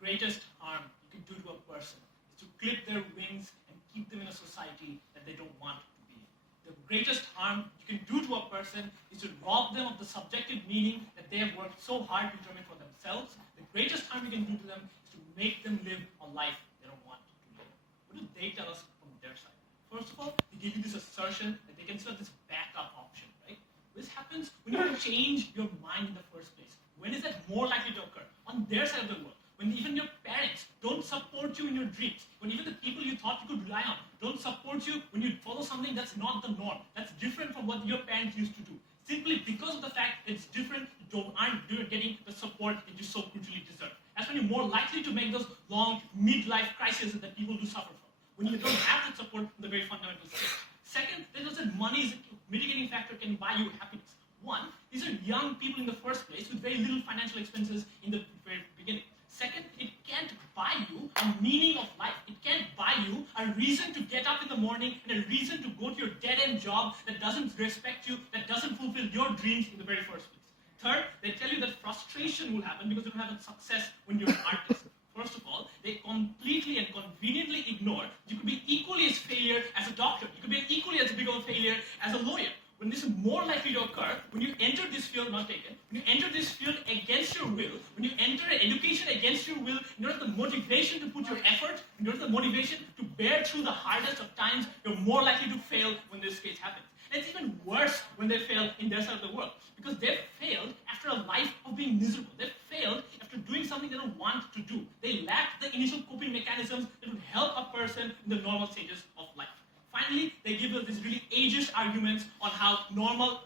greatest harm you can do to a person is to clip their wings and keep them in a society that they don't want to be in. The greatest harm you can do to a person is to rob them of the subjective meaning that they have worked so hard to determine for themselves. The greatest harm you can do to them is to make them live a life they don't want to live. What do they tell us from their side? First of all, they give you this assertion that they consider this backup option, right? This happens when you change your mind in the first place. When is that more likely to occur? On their side of the world. When even your parents don't support you in your dreams. When even the people you thought you could rely on don't support you when you follow something that's not the norm. That's different from what your parents used to do. Simply because of the fact that it's different, you aren't getting the support that you so crucially deserve. That's when you're more likely to make those long midlife crises that people do suffer from. When you don't have that support from the very fundamental stage. Second, there's also that money is a mitigating factor can buy you happiness. One, these are young people in the first place with very little financial expenses in the very beginning. Second, it can't buy you a meaning of life. It can't buy you a reason to get up in the morning and a reason to go to your dead-end job that doesn't respect you, that doesn't fulfill your dreams in the very first place. Third, they tell you that frustration will happen because you don't have a success when you're an artist. First of all, they completely and conveniently ignore you could be equally as failure as a doctor. You could be equally as big of a failure as a lawyer. When this is more likely to occur, when you enter this field, not taken, when you enter this field against your will, when you enter education against your will, you don't have the motivation to put your effort, you don't have the motivation to bear through the hardest of times, you're more likely to fail when this case happens. And it's even worse when they fail in their side of the world, because they've failed after a life of being miserable. They've failed after doing something they don't want to do. They lack the initial coping mechanisms that would help a person in the normal stages of life. Finally, they give us these really ageist arguments on how normal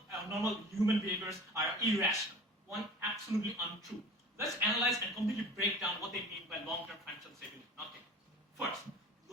human behaviors are irrational. One, absolutely untrue. Let's analyze and completely break down what they mean by long-term financial stability. Okay. First,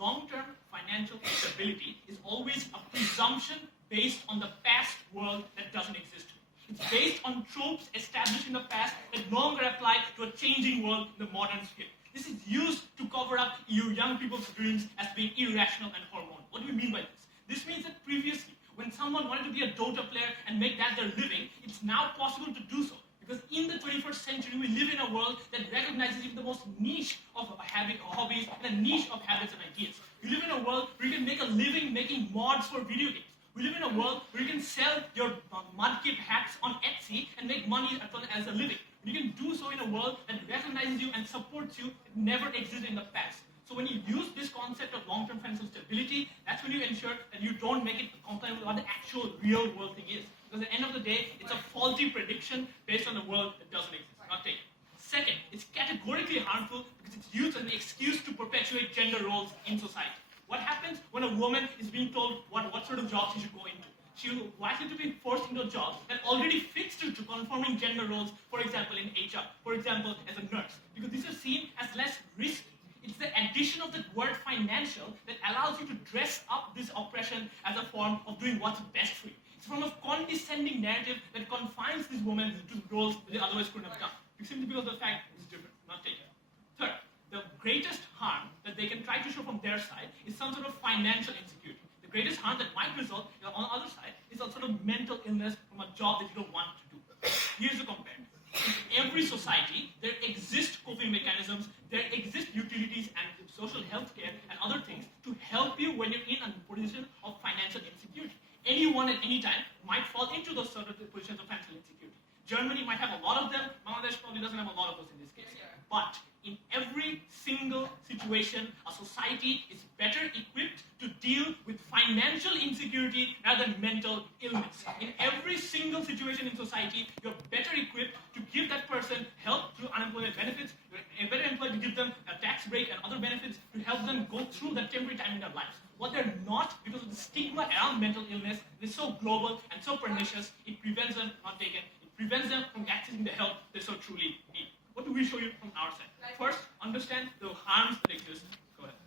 long-term financial stability is always a presumption based on the past world that doesn't exist. It's based on tropes established in the past that no longer apply to a changing world in the modern sphere. This is used to cover up you young people's dreams as being irrational and hormonal. What do we mean by this? This means that previously, when someone wanted to be a Dota player and make that their living, it's now possible to do so. Because in the 21st century, we live in a world that recognizes even the most niche of hobbies and a niche of habits and ideas. We live in a world where you can make a living making mods for video games. We live in a world where you can sell your mudkip hats on Etsy and make money as a living. You can do so in a world that recognizes you and supports you that never existed in the past. So when you use this concept of long-term financial stability, that's when you ensure that you don't make it comply with what the actual real world thing is. Because at the end of the day, it's a faulty prediction based on a world that doesn't exist, not taken. Second, it's categorically harmful because it's used as an excuse to perpetuate gender roles in society. What happens when a woman is being told what sort of job she should go into? She will likely to be forced into a job that already fits to conforming gender roles, for example, in HR, for example, as a nurse, because these are seen as less risky. It's the addition of the word financial that allows you to dress up this oppression as a form of doing what's best for you. It's a form of condescending narrative that confines these women to roles that they otherwise couldn't have done, simply because of the fact it's different, not taken. Third, the greatest harm that they can try to show from their side is some sort of financial insecurity. The greatest harm that might result on the other side is some sort of mental illness from a job that you don't want to do. Here's the comparison. In every society, there exist coping mechanisms, there exist utilities and social health care and other things to help you when you're in a position of financial insecurity. Anyone at any time might fall into those sort of positions of financial insecurity. Germany might have a lot of them, Bangladesh probably doesn't have a lot of those in this case. But in every single situation, a society is better equipped to deal with financial insecurity rather than mental illness. In every single situation in society, you're better equipped to give that person help through unemployment benefits. You're better employed to give them a tax break and other benefits to help them go through that temporary time in their lives. What they're not, because of the stigma around mental illness, is so global and so pernicious, it prevents them, not taken, it prevents them from accessing the help they so truly need. What do we show you from our side? First, understand the harms that exist. Go ahead.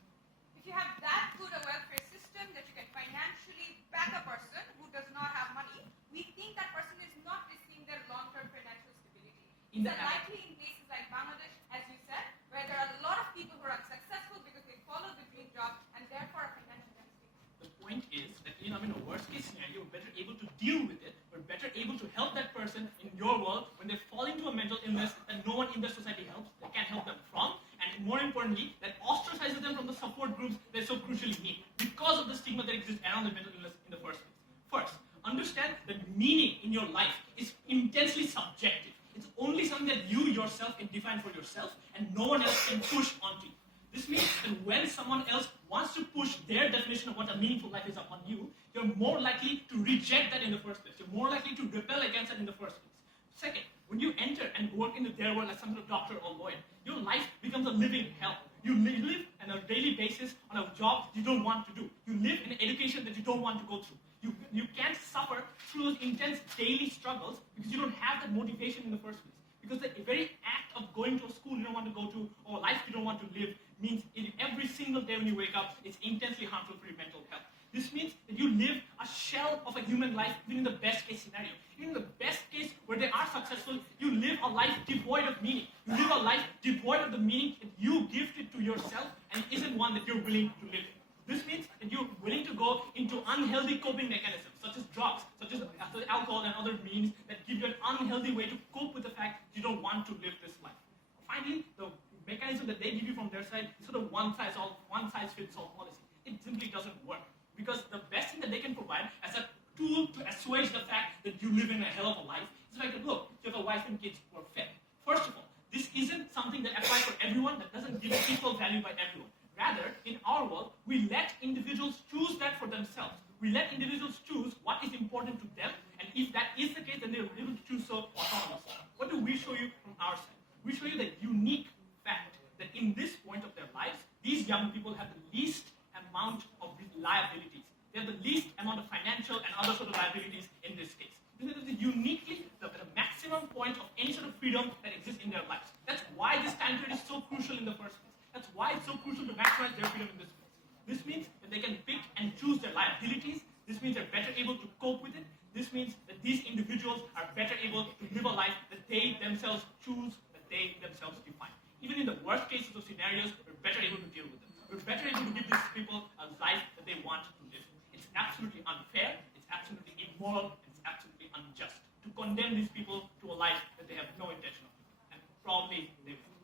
If you have that good a welfare system that you can financially back a person who does not have money, we think that person is not risking their long-term financial stability. It's likely in places like Bangladesh, as you said, where there are a lot of people who are unsuccessful because they follow the dream job and therefore are financially unstable. The point is that in a worst-case scenario, we're better able to deal with it. We're better able to help that person in your world when they fall into a mental illness that no one in the society helps, they can't help them from, and more importantly, that ostracizes them from the support groups they so crucially need because of the stigma that exists around the mental illness in the first place. First, understand that meaning in your life is intensely subjective. It's only something that you yourself can define for yourself and no one else can push onto you. This means that when someone else wants to push their definition of what a meaningful life is upon you, you're more likely to reject that in the first place. You're more likely to rebel against it in the first place. Second, when you enter and work into their world as some sort of doctor or lawyer, your life becomes a living hell. You live on a daily basis on a job you don't want to do. You live in an education that you don't want to go through. You can't suffer through those intense daily struggles because you don't have that motivation in the first place. Because the very act of going to a school you don't want to go to or a life you don't want to live means in every single day when you wake up, it's intensely harmful for your mental health. This means that you live a shell of a human life even in the best case scenario. Even in the best case where they are successful, you live a life devoid of meaning. You live a life devoid of the meaning that you gifted to yourself and isn't one that you're willing to live in. This means that you're willing to go into unhealthy coping mechanisms, such as drugs, such as alcohol and other means that give you an unhealthy way to cope with the fact you don't want to live this life. Finally, the mechanism that they give you from their side is sort of one-size-fits-all policy. It simply doesn't work. Because the best thing that they can provide as a tool to assuage the fact that you live in a hell of a life is like, look, you have a wife and kids who are fed. First of all, this isn't something that applies for everyone, that doesn't give equal value by everyone. Rather, in our world, we let individuals choose that for themselves. We let individuals choose what is important to them, and if that is the case, then they're able to choose so autonomously. What do we show you from our side? We show you the unique fact that in this point of their lives, these young people have the least amount of liabilities. They have the least amount of financial and other sort of liabilities in this case. This is uniquely the maximum point of any sort of freedom that exists in their lives. That's why this time period is so crucial in the first place. That's why it's so crucial to maximize their freedom in this place. This means that they can pick and choose their liabilities. This means they're better able to cope with it. This means that these individuals are better able to live a life that they themselves choose, that they themselves define. Even in the worst cases of scenarios, we're better able to deal with them. We're better able to give these people a life that they want to live. It's absolutely unfair, it's absolutely immoral, it's absolutely unjust to condemn these people to a life that they have no intention of. And probably they will.